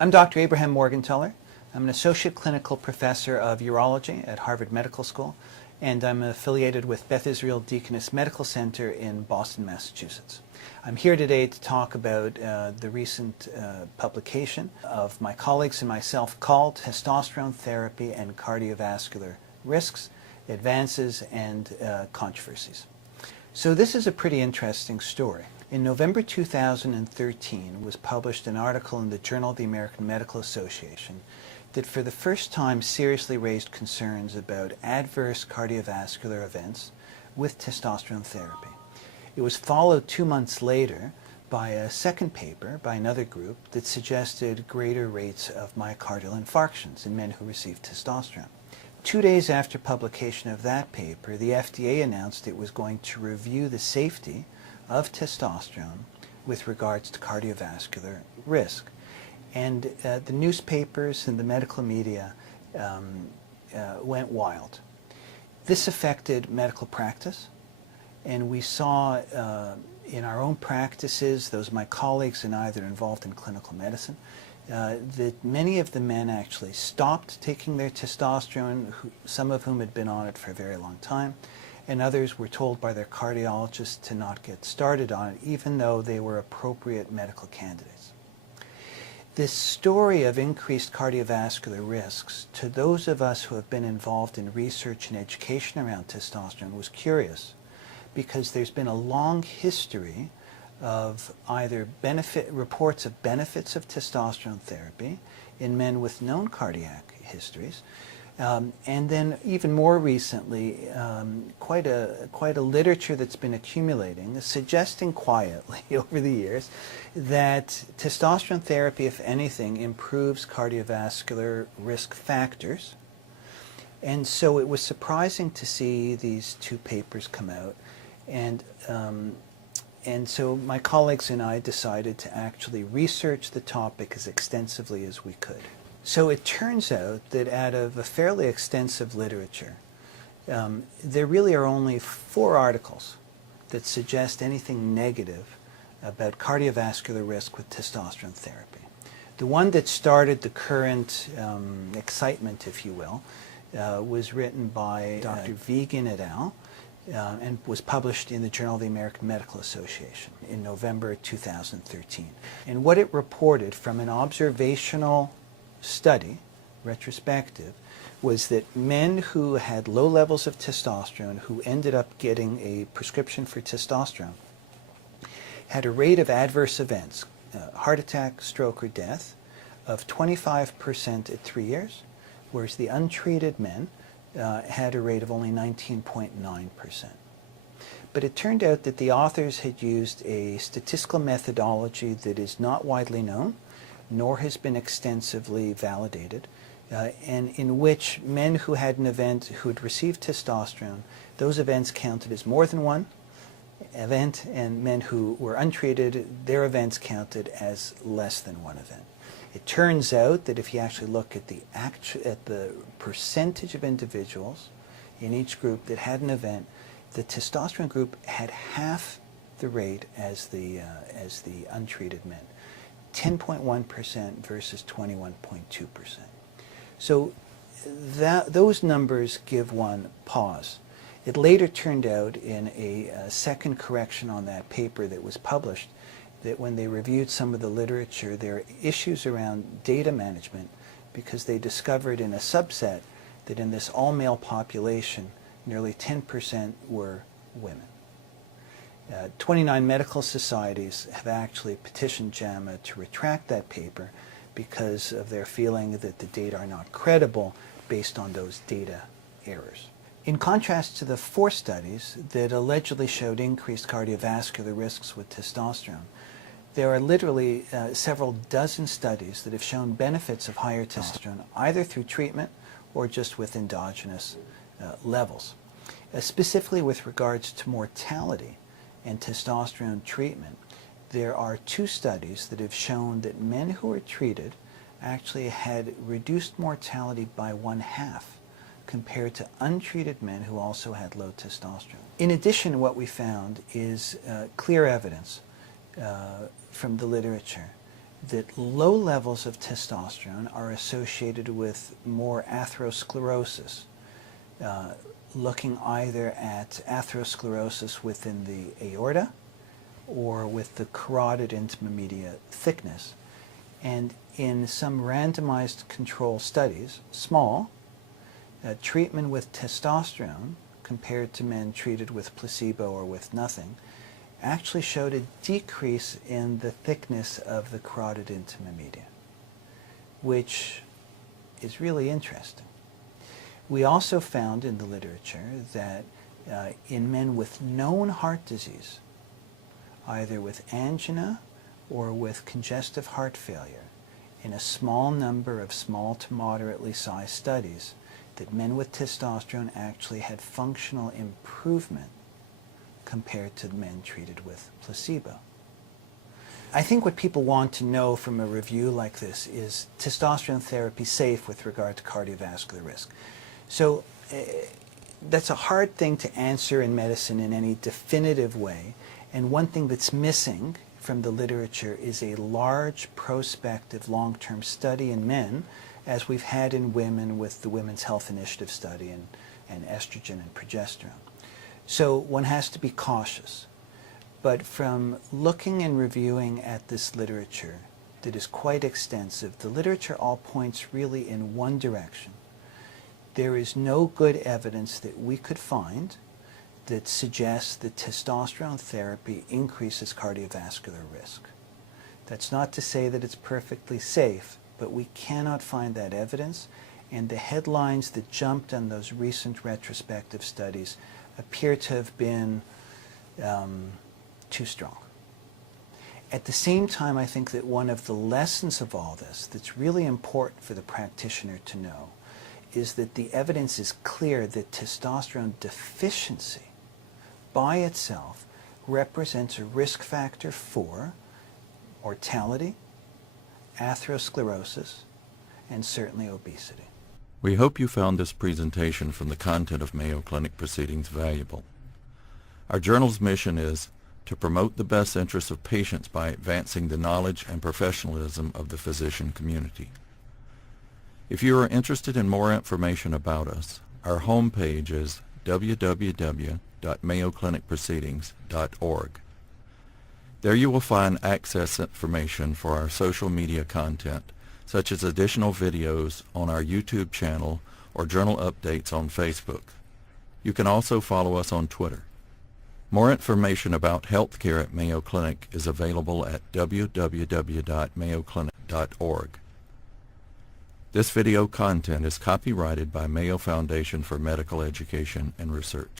I'm Dr. Abraham Morgentaler. I'm an associate clinical professor of urology at Harvard Medical School, and I'm affiliated with Beth Israel Deaconess Medical Center in Boston, Massachusetts. I'm here today to talk about the recent publication of my colleagues and myself called Testosterone Therapy and Cardiovascular Risks, Advances, and Controversies. So this is a pretty interesting story. In November 2013 was published an article in the Journal of the American Medical Association that for the first time seriously raised concerns about adverse cardiovascular events with testosterone therapy. It was followed 2 months later by a second paper by another group that suggested greater rates of myocardial infarctions in men who received testosterone. 2 days after publication of that paper, the FDA announced it was going to review the safety of testosterone with regards to cardiovascular risk. And the newspapers and the medical media went wild. This affected medical practice, and we saw in our own practices, those of my colleagues and I that are involved in clinical medicine, that many of the men actually stopped taking their testosterone, some of whom had been on it for a very long time, and others were told by their cardiologists to not get started on it, even though they were appropriate medical candidates. This story of increased cardiovascular risks to those of us who have been involved in research and education around testosterone was curious, because there's been a long history of either reports of benefits of testosterone therapy in men with known cardiac histories, and then even more recently, quite a literature that's been accumulating, suggesting quietly over the years that testosterone therapy, if anything, improves cardiovascular risk factors. And so it was surprising to see these two papers come out, and so my colleagues and I decided to actually research the topic as extensively as we could. So it turns out that out of a fairly extensive literature, there really are only 4 articles that suggest anything negative about cardiovascular risk with testosterone therapy. The one that started the current excitement, if you will, was written by Dr. Vegan et al. And was published in the Journal of the American Medical Association in November 2013. And what it reported from an observational study, retrospective, was that men who had low levels of testosterone, who ended up getting a prescription for testosterone, had a rate of adverse events, heart attack, stroke, or death, of 25% at 3 years, whereas the untreated men had a rate of only 19.9%. But it turned out that the authors had used a statistical methodology that is not widely known, nor has been extensively validated, and in which men who had an event who had received testosterone, those events counted as more than one event, and men who were untreated, their events counted as less than one event. It turns out that if you actually look at the percentage of individuals in each group that had an event, the testosterone group had half the rate as the untreated men, 10.1% versus 21.2%. So those numbers give one pause. It later turned out in a second correction on that paper that was published that when they reviewed some of the literature, there are issues around data management, because they discovered in a subset that in this all-male population, nearly 10% were women. 29 medical societies have actually petitioned JAMA to retract that paper because of their feeling that the data are not credible based on those data errors. In contrast to the 4 studies that allegedly showed increased cardiovascular risks with testosterone, there are literally several dozen studies that have shown benefits of higher testosterone, either through treatment or just with endogenous levels. Specifically with regards to mortality and testosterone treatment, there are 2 studies that have shown that men who were treated actually had reduced mortality by 1/2 compared to untreated men who also had low testosterone. In addition, what we found is clear evidence from the literature that low levels of testosterone are associated with more atherosclerosis, looking either at atherosclerosis within the aorta or with the carotid intima media thickness. And in some randomized control studies, small, treatment with testosterone compared to men treated with placebo or with nothing actually showed a decrease in the thickness of the carotid intima media, which is really interesting. We also found in the literature that in men with known heart disease, either with angina or with congestive heart failure, in a small number of small to moderately sized studies, that men with testosterone actually had functional improvement compared to men treated with placebo. I think what people want to know from a review like this is testosterone therapy safe with regard to cardiovascular risk. So that's a hard thing to answer in medicine in any definitive way, and one thing that's missing from the literature is a large prospective long-term study in men, as we've had in women with the Women's Health Initiative study and estrogen and progesterone. So one has to be cautious. But from looking and reviewing at this literature that is quite extensive, the literature all points really in one direction. There is no good evidence that we could find that suggests that testosterone therapy increases cardiovascular risk. That's not to say that it's perfectly safe, but we cannot find that evidence, and the headlines that jumped on those recent retrospective studies appear to have been too strong. At the same time, I think that one of the lessons of all this that's really important for the practitioner to know is that the evidence is clear that testosterone deficiency by itself represents a risk factor for mortality, atherosclerosis, and certainly obesity. We hope you found this presentation from the content of Mayo Clinic Proceedings valuable. Our journal's mission is to promote the best interests of patients by advancing the knowledge and professionalism of the physician community. If you are interested in more information about us, our homepage is www.mayoclinicproceedings.org. There you will find access information for our social media content, such as additional videos on our YouTube channel or journal updates on Facebook. You can also follow us on Twitter. More information about healthcare at Mayo Clinic is available at www.mayoclinic.org. This video content is copyrighted by Mayo Foundation for Medical Education and Research.